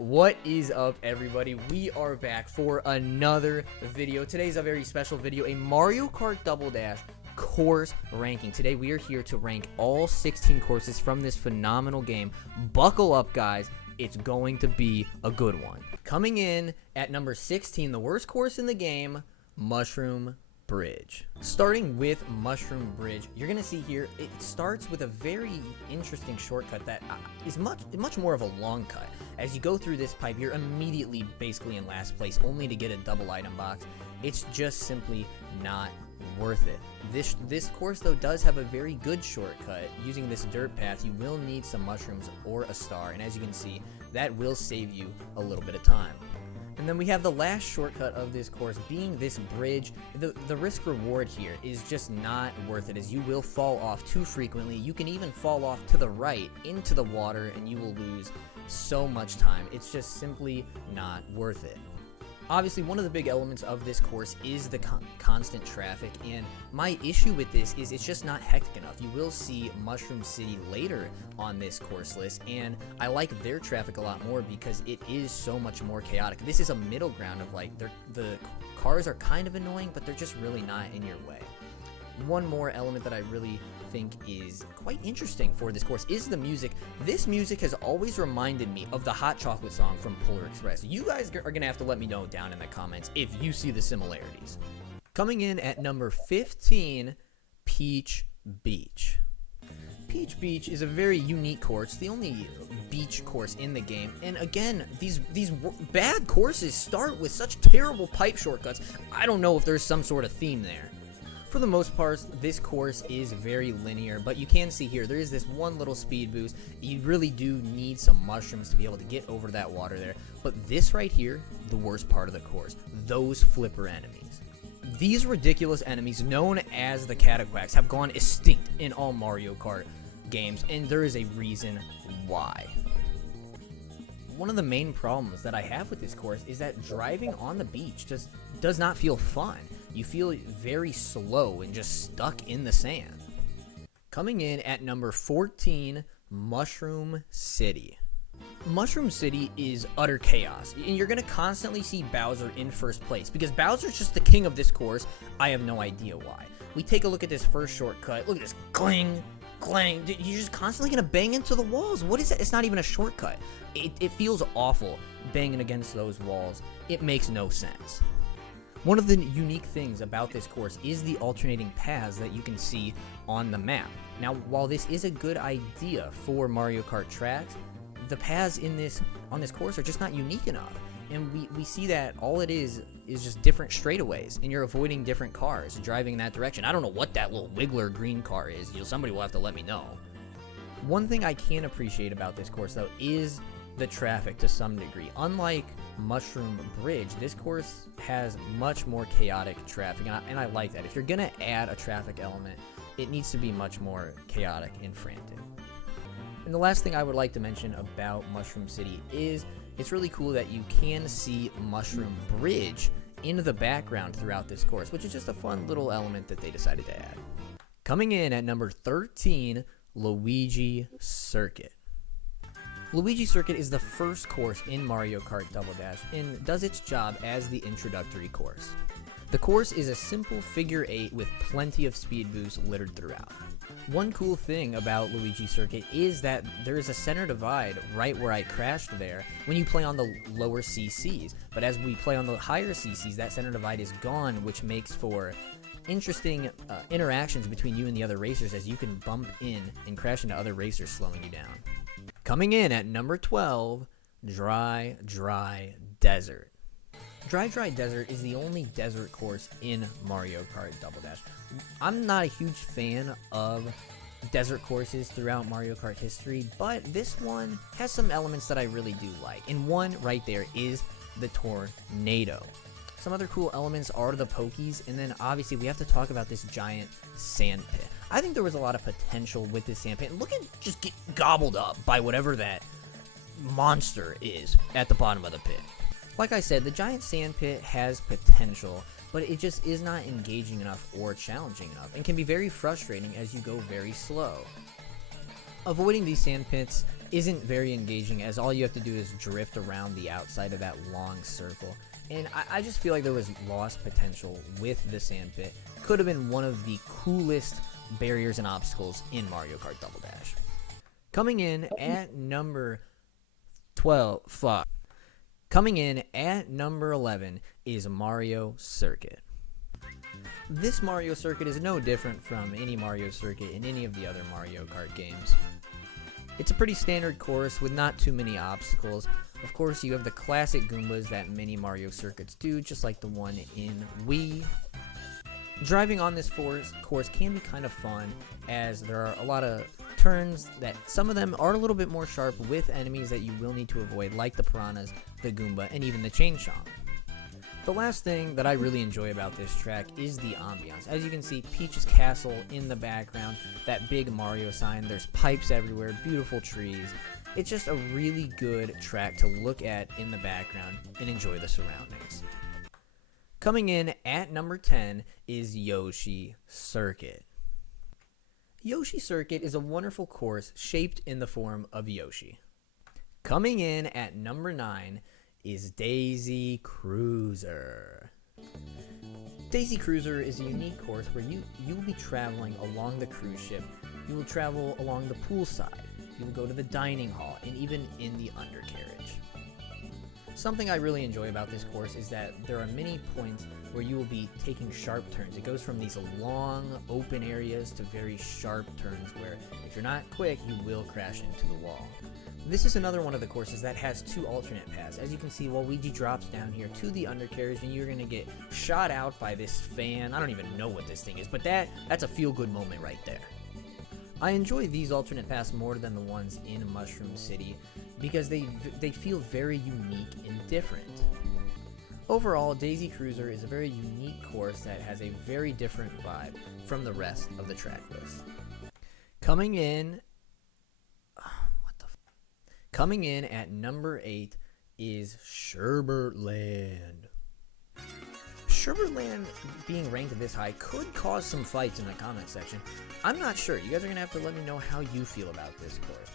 What is up, everybody? We are back for another video. Today's a very special video, a Mario Kart Double Dash course ranking. Today we are here to rank all 16 courses from this phenomenal game. Buckle up, guys. It's going to be a good one. Coming in at number 16, the worst course in the game, Mushroom Bridge. Starting with Mushroom Bridge, you're gonna see here it starts with a very interesting shortcut that is much more of a long cut. As you go through this pipe, you're immediately basically in last place, only to get a double item box. It's just simply not worth it. This course though does have a very good shortcut. Using this dirt path, you will need some mushrooms or a star, and as you can see, that will save you a little bit of time. And then we have the last shortcut of this course being this bridge. The risk reward here is just not worth it, as you will fall off too frequently. You can even fall off to the right into the water and you will lose so much time. It's just simply not worth it. Obviously, one of the big elements of this course is the constant traffic, and my issue with this is it's just not hectic enough. You will see Mushroom City later on this course list, and I like their traffic a lot more because it is so much more chaotic. This is a middle ground of like, the cars are kind of annoying, but they're just really not in your way. One more element that I really think is quite interesting for this course is the music. This music has always reminded me of the Hot Chocolate song from Polar Express. You guys are gonna have to let me know down in the comments if you see the similarities. Coming in at number 15, Peach Beach. Peach Beach is a very unique course, the only beach course in the game, and again, these bad courses start with such terrible pipe shortcuts. I don't know if there's some sort of theme there. For the most part, this course is very linear, but you can see here, there is this one little speed boost. You really do need some mushrooms to be able to get over that water there. But this right here, the worst part of the course, those flipper enemies. These ridiculous enemies, known as the Cataquacks, have gone extinct in all Mario Kart games, and there is a reason why. One of the main problems that I have with this course is that driving on the beach just does not feel fun. You feel very slow and just stuck in the sand. Coming in at number 14, Mushroom City. Mushroom City is utter chaos, and you're going to constantly see Bowser in first place, because Bowser's just the king of this course. I have no idea why. We take a look at this first shortcut. Look at this, cling, clang. You're just constantly going to bang into the walls. What is that? It's not even a shortcut. It feels awful banging against those walls. It makes no sense. One of the unique things about this course is the alternating paths that you can see on the map. Now, while this is a good idea for Mario Kart tracks, the paths on this course are just not unique enough. And we see that all it is just different straightaways, and you're avoiding different cars driving in that direction. I don't know what that little wiggler green car is. Somebody will have to let me know. One thing I can appreciate about this course, though, is the traffic to some degree. Unlike Mushroom Bridge, this course has much more chaotic traffic, and I like that. If you're gonna add a traffic element, it needs to be much more chaotic and frantic. And the last thing I would like to mention about Mushroom City is it's really cool that you can see Mushroom Bridge in the background throughout this course, which is just a fun little element that they decided to add. Coming in at number 13, Luigi Circuit. Luigi Circuit is the first course in Mario Kart Double Dash and does its job as the introductory course. The course is a simple figure 8 with plenty of speed boosts littered throughout. One cool thing about Luigi Circuit is that there is a center divide right where I crashed there when you play on the lower CCs, but as we play on the higher CCs, that center divide is gone, which makes for interesting interactions between you and the other racers, as you can bump in and crash into other racers, slowing you down. Coming in at number 12, Dry Desert. Dry Desert is the only desert course in Mario Kart Double Dash. I'm not a huge fan of desert courses throughout Mario Kart history, but this one has some elements that I really do like. And one right there is the tornado. Some other cool elements are the pokies, and then obviously we have to talk about this giant sand pit. I think there was a lot of potential with this sand pit. Look at just get gobbled up by whatever that monster is at the bottom of the pit. Like I said, the giant sand pit has potential, but it just is not engaging enough or challenging enough, and can be very frustrating as you go very slow. Avoiding these sand pits isn't very engaging, as all you have to do is drift around the outside of that long circle. And I just feel like there was lost potential with the sand pit. Could have been one of the coolest barriers and obstacles in Mario Kart Double Dash. Coming in at number 12, Coming in at number 11 is Mario Circuit. This Mario Circuit is no different from any Mario Circuit in any of the other Mario Kart games. It's a pretty standard course with not too many obstacles. Of course, you have the classic Goombas that many Mario Circuits do, just like the one in Wii. Driving on this course can be kind of fun, as there are a lot of turns that some of them are a little bit more sharp with enemies that you will need to avoid, like the piranhas, the Goomba, and even the Chain Chomp. The last thing that I really enjoy about this track is the ambiance. As you can see, Peach's castle in the background, that big Mario sign, there's pipes everywhere, beautiful trees. It's just a really good track to look at in the background and enjoy the surroundings. Coming in at number 10 is Yoshi Circuit. Yoshi Circuit is a wonderful course shaped in the form of Yoshi. Coming in at number 9 is Daisy Cruiser. Daisy Cruiser is a unique course where you will be traveling along the cruise ship. You will travel along the poolside. You will go to the dining hall and even in the undercarriage. Something I really enjoy about this course is that there are many points where you will be taking sharp turns. It goes from these long open areas to very sharp turns where if you're not quick, you will crash into the wall. This is another one of the courses that has two alternate paths. As you can see, Waluigi drops down here to the undercarriage and you're going to get shot out by this fan. I don't even know what this thing is, but that's a feel-good moment right there. I enjoy these alternate paths more than the ones in Mushroom City because they feel very unique and different. Overall, Daisy Cruiser is a very unique course that has a very different vibe from the rest of the track list. Coming in at number 8 is Sherbet Land. Sherbet Land being ranked this high could cause some fights in the comment section. I'm not sure. You guys are going to have to let me know how you feel about this course.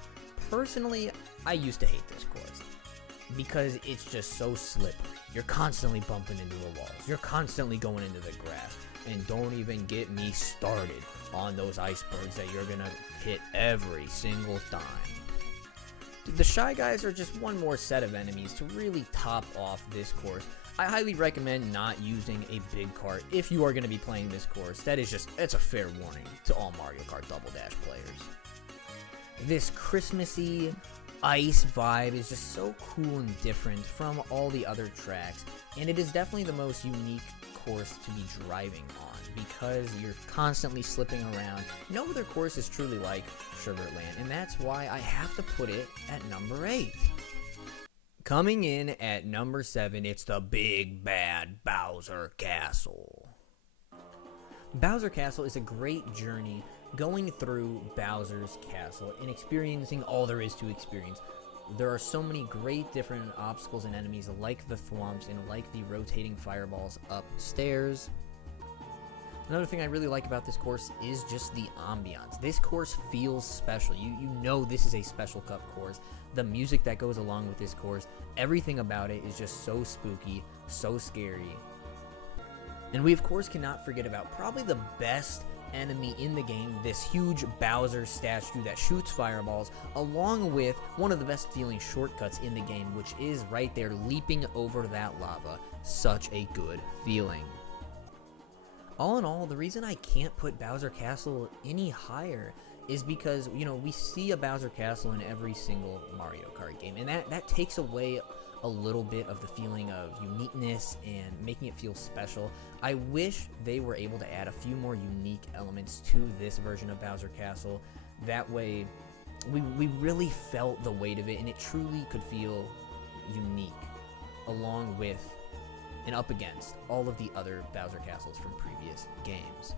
Personally, I used to hate this course because it's just so slippery. You're constantly bumping into the walls. You're constantly going into the grass. And don't even get me started on those icebergs that you're going to hit every single time. The Shy Guys are just one more set of enemies to really top off this course. I highly recommend not using a big cart if you are going to be playing this course. It's a fair warning to all Mario Kart Double Dash players. This Christmassy ice vibe is just so cool and different from all the other tracks, and it is definitely the most unique course to be driving on because you're constantly slipping around. No other course is truly like Sherbet Land, and that's why I have to put it at number 8. Coming in at number 7, it's the big bad Bowser Castle. Bowser Castle is a great journey going through Bowser's Castle and experiencing all there is to experience. There are so many great different obstacles and enemies like the thwomps and like the rotating fireballs upstairs. Another thing I really like about this course is just the ambiance. This course feels special. You know this is a Special Cup course. The music that goes along with this course, everything about it is just so spooky, so scary. And we of course cannot forget about probably the best enemy in the game, this huge Bowser statue that shoots fireballs, along with one of the best feeling shortcuts in the game, which is right there leaping over that lava. Such a good feeling. All in all, the reason I can't put Bowser Castle any higher is because, you know, we see a Bowser Castle in every single Mario Kart game, and that takes away a little bit of the feeling of uniqueness and making it feel special. I wish they were able to add a few more unique elements to this version of Bowser Castle. That way, we really felt the weight of it, and it truly could feel unique, along with and up against all of the other Bowser Castles from previous games.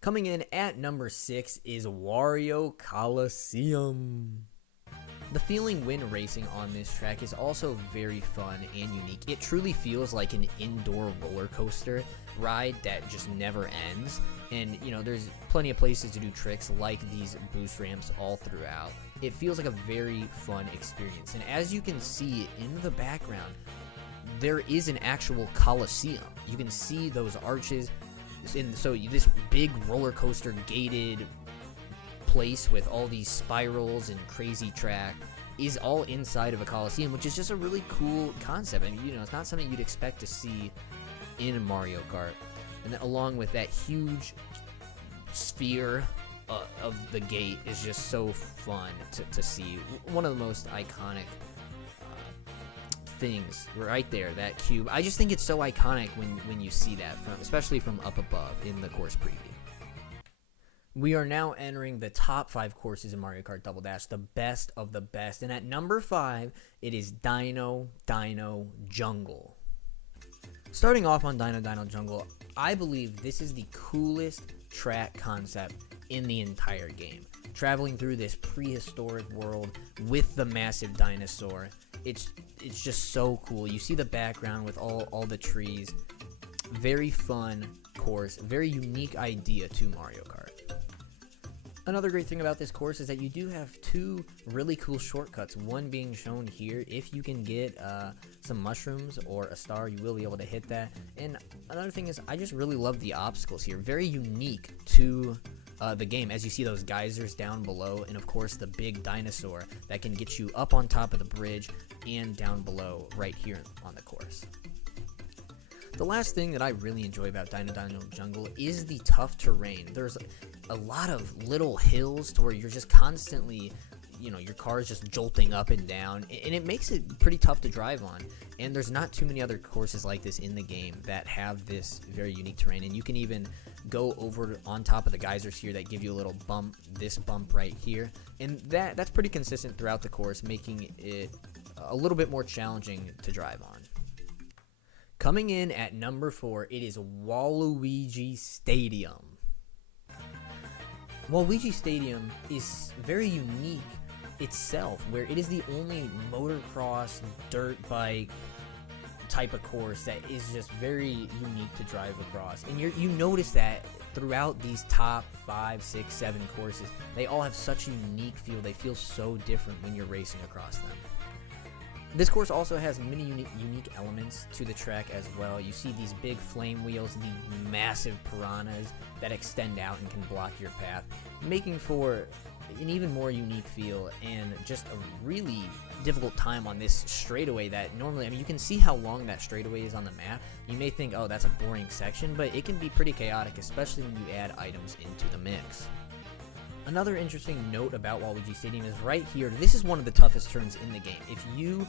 Coming in at number 6 is Wario Coliseum. The feeling when racing on this track is also very fun and unique. It truly feels like an indoor roller coaster ride that just never ends. And, you know, there's plenty of places to do tricks like these boost ramps all throughout. It feels like a very fun experience. And as you can see in the background, there is an actual Coliseum. You can see those arches. So this big roller coaster gated place with all these spirals and crazy track is all inside of a Coliseum, which is just a really cool concept. I mean, you know, it's not something you'd expect to see in Mario Kart. And then along with that huge sphere of the gate is just so fun to see. One of the most iconic things right there, that cube. I just think it's so iconic when you see that, especially from up above in the course preview. We are now entering the top 5 courses in Mario Kart Double Dash, the best of the best. And at number 5, it is Dino Jungle. Starting off on Dino Jungle, I believe this is the coolest track concept in the entire game. Traveling through this prehistoric world with the massive dinosaur, it's just so cool. You see the background with all the trees. Very fun course, very unique idea to Mario Kart. Another great thing about this course is that you do have 2 really cool shortcuts, one being shown here. If you can get some mushrooms or a star, you will be able to hit that. And another thing is, I just really love the obstacles here, very unique to the game, as you see those geysers down below, and of course the big dinosaur that can get you up on top of the bridge and down below right here on the course. The last thing that I really enjoy about Dino Jungle is the tough terrain. There's a lot of little hills to where you're just constantly, you know, your car is just jolting up and down, and it makes it pretty tough to drive on. And there's not too many other courses like this in the game that have this very unique terrain. And you can even go over on top of the geysers here that give you a little bump, this bump right here. And that's pretty consistent throughout the course, making it a little bit more challenging to drive on. Coming in at number 4, it is Waluigi Stadium. Waluigi Stadium is very unique itself, where it is the only motocross dirt bike type of course that is just very unique to drive across. And you notice that throughout these top 5, 6, 7 courses, they all have such a unique feel. They feel so different when you're racing across them. This course also has many unique elements to the track as well. You see these big flame wheels, the massive piranhas that extend out and can block your path, making for an even more unique feel and just a really difficult time on this straightaway that normally, I mean, you can see how long that straightaway is on the map. You may think, oh, that's a boring section, but it can be pretty chaotic, especially when you add items into the mix. Another interesting note about Waluigi Stadium is right here. This is one of the toughest turns in the game. If you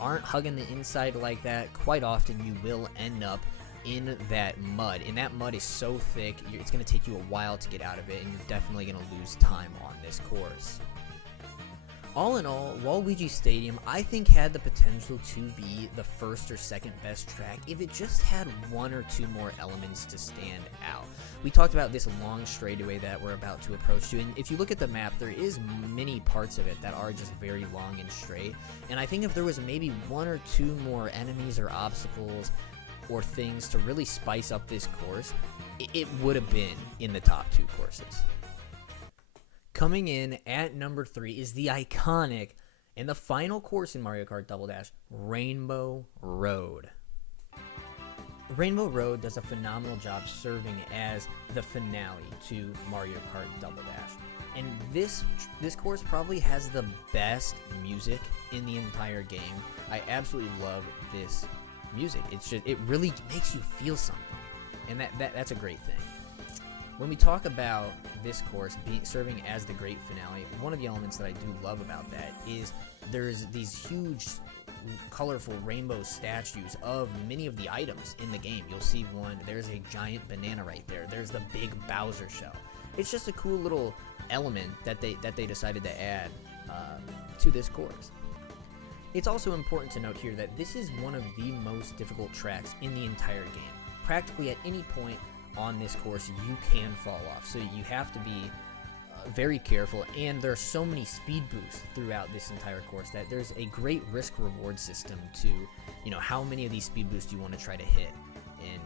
aren't hugging the inside like that, quite often you will end up in that mud. And that mud is so thick, it's going to take you a while to get out of it, and you're definitely going to lose time on this course. All in all, Waluigi Stadium, I think, had the potential to be the first or second best track if it just had 1 or 2 more elements to stand out. We talked about this long straightaway that we're about to approach to, and if you look at the map, there is many parts of it that are just very long and straight, and I think if there was maybe 1 or 2 more enemies or obstacles or things to really spice up this course, it would have been in the top 2 courses. Coming in at number 3 is the iconic and the final course in Mario Kart Double Dash, Rainbow Road. Rainbow Road does a phenomenal job serving as the finale to Mario Kart Double Dash. And this course probably has the best music in the entire game. I absolutely love this music. It really makes you feel something. And that's a great thing. When we talk about this course serving as the great finale, one of the elements that I do love about that is there's these huge, colorful rainbow statues of many of the items in the game. You'll see one, there's a giant banana right there. There's the big Bowser shell. It's just a cool little element that they decided to add to this course. It's also important to note here that this is one of the most difficult tracks in the entire game. Practically at any point on this course, you can fall off, so you have to be very careful, and there are so many speed boosts throughout this entire course that there's a great risk-reward system to, how many of these speed boosts you want to try to hit. And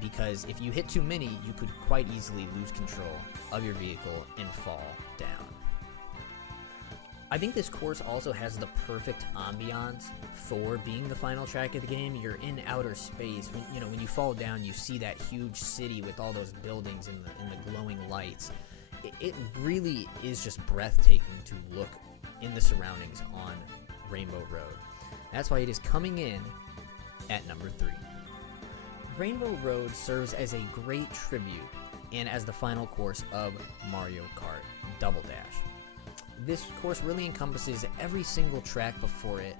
because if you hit too many, you could quite easily lose control of your vehicle and fall down. I think this course also has the perfect ambiance for being the final track of the game. You're in outer space. When you fall down, you see that huge city with all those buildings and the glowing lights. It really is just breathtaking to look in the surroundings on Rainbow Road. That's why it is coming in at number 3. Rainbow Road serves as a great tribute and as the final course of Mario Kart Double Dash. This course really encompasses every single track before it,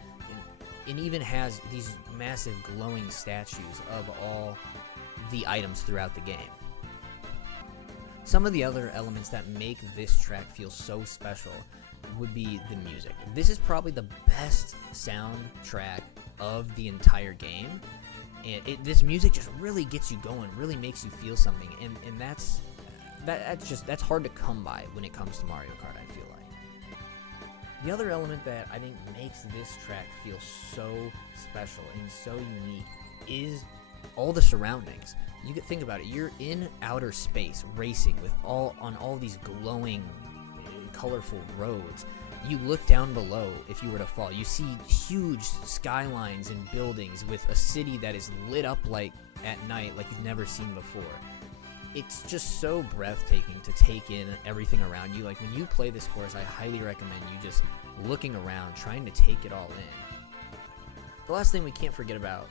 and even has these massive glowing statues of all the items throughout the game. Some of the other elements that make this track feel so special would be the music. This is probably the best soundtrack of the entire game, and this music just really gets you going, really makes you feel something, and that's hard to come by when it comes to Mario Kart, I feel like. The other element that I think makes this track feel so special and so unique is all the surroundings. You could think about it. You're in outer space racing on all these glowing, colorful roads. You look down below if you were to fall. You see huge skylines and buildings with a city that is lit up like at night like you've never seen before. It's just so breathtaking to take in everything around you. Like when you play this course, I highly recommend you just looking around, trying to take it all in. The last thing we can't forget about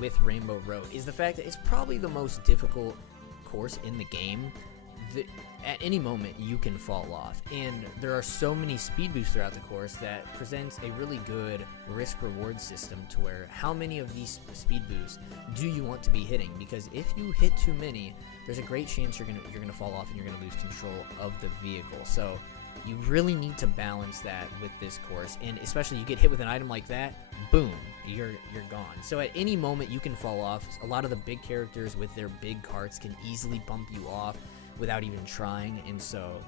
with Rainbow Road is the fact that it's probably the most difficult course in the game. At any moment you can fall off, and there are so many speed boosts throughout the course that presents a really good risk-reward system to where how many of these speed boosts do you want to be hitting, because if you hit too many, there's a great chance you're gonna fall off and you're gonna lose control of the vehicle. So you really need to balance that with this course, and especially you get hit with an item like that, boom, you're gone. So at any moment you can fall off. A lot of the big characters with their big carts can easily bump you off without even trying, and so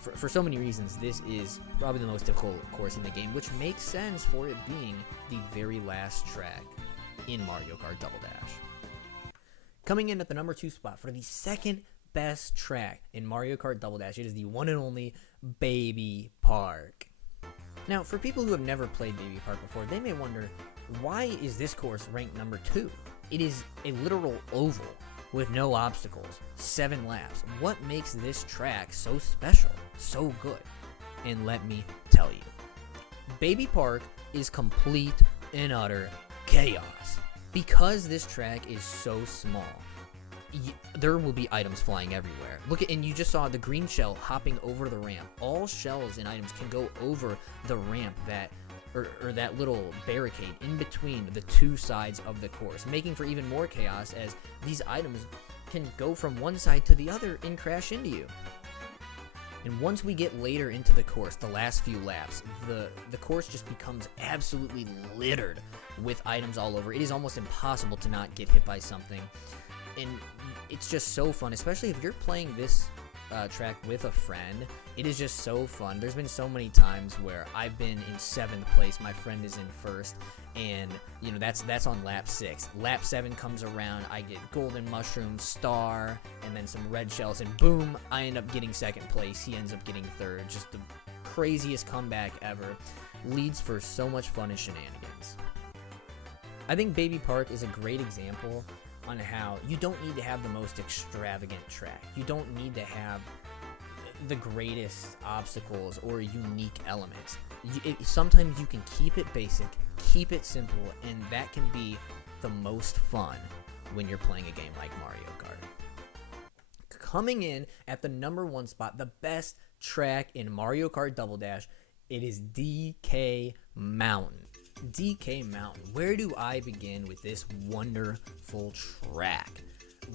for so many reasons this is probably the most difficult course in the game, which makes sense for it being the very last track in Mario Kart Double Dash. Coming in at the number 2 spot for the second best track in Mario Kart Double Dash, it is the one and only Baby Park. Now, for people who have never played Baby Park before, they may wonder, why is this course ranked number 2? It is a literal oval with no obstacles, 7 laps. What makes this track so special, so good? And let me tell you. Baby Park is complete and utter chaos. Because this track is so small, there will be items flying everywhere. And you just saw the green shell hopping over the ramp. All shells and items can go over the ramp or that little barricade in between the two sides of the course, making for even more chaos as these items can go from one side to the other and crash into you. And once we get later into the course, the last few laps, the course just becomes absolutely littered with items all over. It is almost impossible to not get hit by something. And it's just so fun, especially if you're playing this track with a friend. It is just so fun. There's been so many times where I've been in 7th place, my friend is in 1st, and that's on lap 6. Lap 7 comes around, I get golden mushroom, star, and then some red shells, and boom, I end up getting 2nd place. He ends up getting 3rd. Just the craziest comeback ever. Leads for so much fun and shenanigans. I think Baby Park is a great example on how you don't need to have the most extravagant track. You don't need to have the greatest obstacles or unique elements. Sometimes you can keep it basic, keep it simple, and that can be the most fun when you're playing a game like Mario Kart. Coming in at the number 1 spot, the best track in Mario Kart Double Dash, it is DK Mountain. DK Mountain. Where do I begin with this wonderful track?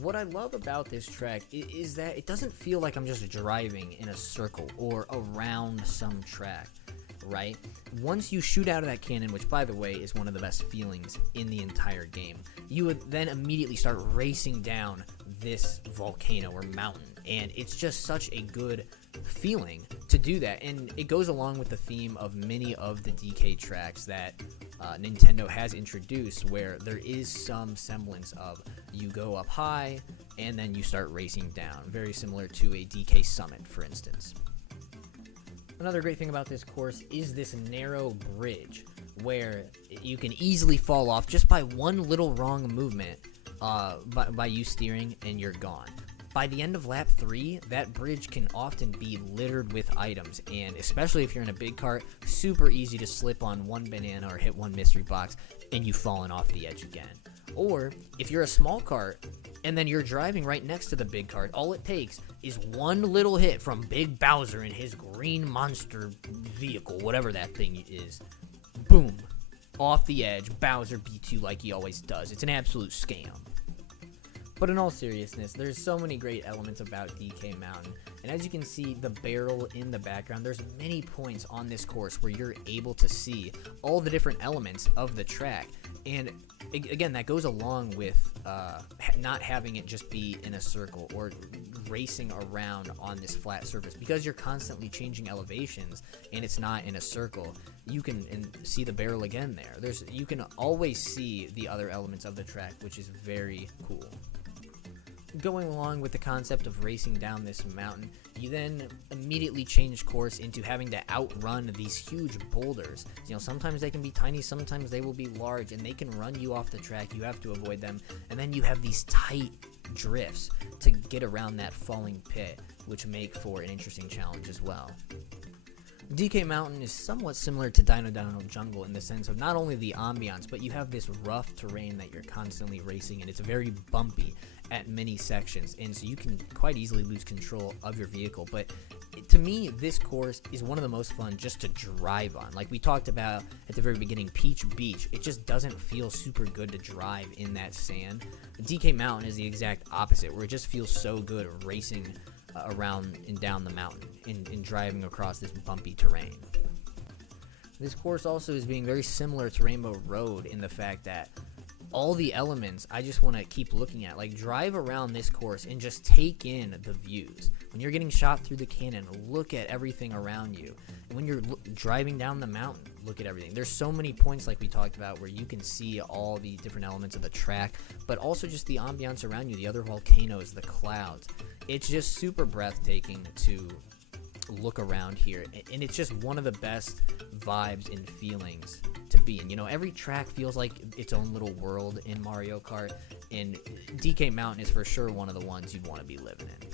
What I love about this track is that it doesn't feel like I'm just driving in a circle or around some track, right? Once you shoot out of that cannon, which by the way is one of the best feelings in the entire game, you would then immediately start racing down this volcano or mountain, and it's just such a good feeling to do that, and it goes along with the theme of many of the DK tracks that Nintendo has introduced, where there is some semblance of you go up high and then you start racing down, very similar to a DK Summit, for instance. Another great thing about this course is this narrow bridge where you can easily fall off just by one little wrong movement by you steering, and you're gone. By the end of lap 3, that bridge can often be littered with items, and especially if you're in a big cart, super easy to slip on one banana or hit one mystery box and you've fallen off the edge again. Or if you're a small cart and then you're driving right next to the big cart, all it takes is one little hit from Big Bowser and his green monster vehicle, whatever that thing is. Boom. Off the edge, Bowser beats you like he always does. It's an absolute scam. But in all seriousness, there's so many great elements about DK Mountain, and as you can see the barrel in the background, there's many points on this course where you're able to see all the different elements of the track, and again, that goes along with not having it just be in a circle or racing around on this flat surface. Because you're constantly changing elevations and it's not in a circle, you can see the barrel again there. You can always see the other elements of the track, which is very cool. Going along with the concept of racing down this mountain, you then immediately change course into having to outrun these huge boulders. Sometimes they can be tiny, sometimes they will be large, and they can run you off the track. You have to avoid them, and then you have these tight drifts to get around that falling pit, which make for an interesting challenge as well. DK Mountain is somewhat similar to Dino Jungle in the sense of not only the ambiance, but you have this rough terrain that you're constantly racing in. It's very bumpy at many sections, and so you can quite easily lose control of your vehicle. But to me, this course is one of the most fun just to drive on. Like we talked about at the very beginning, Peach Beach, it just doesn't feel super good to drive in that sand. DK Mountain is the exact opposite, where it just feels so good racing around and down the mountain and driving across this bumpy terrain. This course also is being very similar to Rainbow Road in the fact that all the elements I just want to keep looking at. Like, drive around this course and just take in the views. When you're getting shot through the cannon, look at everything around you. And when you're driving down the mountain, look at everything. There's so many points like we talked about where you can see all the different elements of the track, but also just the ambiance around you, the other volcanoes, the clouds. It's just super breathtaking to look around here, and it's just one of the best vibes and feelings to be in. Every track feels like its own little world in Mario Kart, and DK Mountain is for sure one of the ones you'd want to be living in.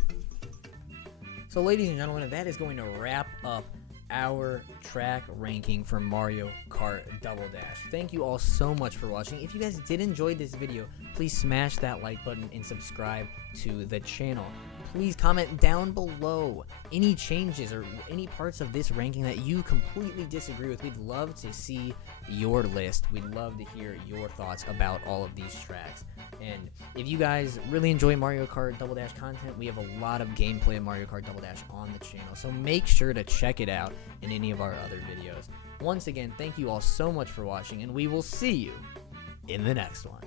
So ladies and gentlemen, that is going to wrap up our track ranking for Mario Kart Double Dash. Thank you all so much for watching. If you guys did enjoy this video, please smash that like button and subscribe to the channel. Please comment down below any changes or any parts of this ranking that you completely disagree with. We'd love to see your list. We'd love to hear your thoughts about all of these tracks. And if you guys really enjoy Mario Kart Double Dash content, we have a lot of gameplay of Mario Kart Double Dash on the channel, so make sure to check it out in any of our other videos. Once again, thank you all so much for watching, and we will see you in the next one.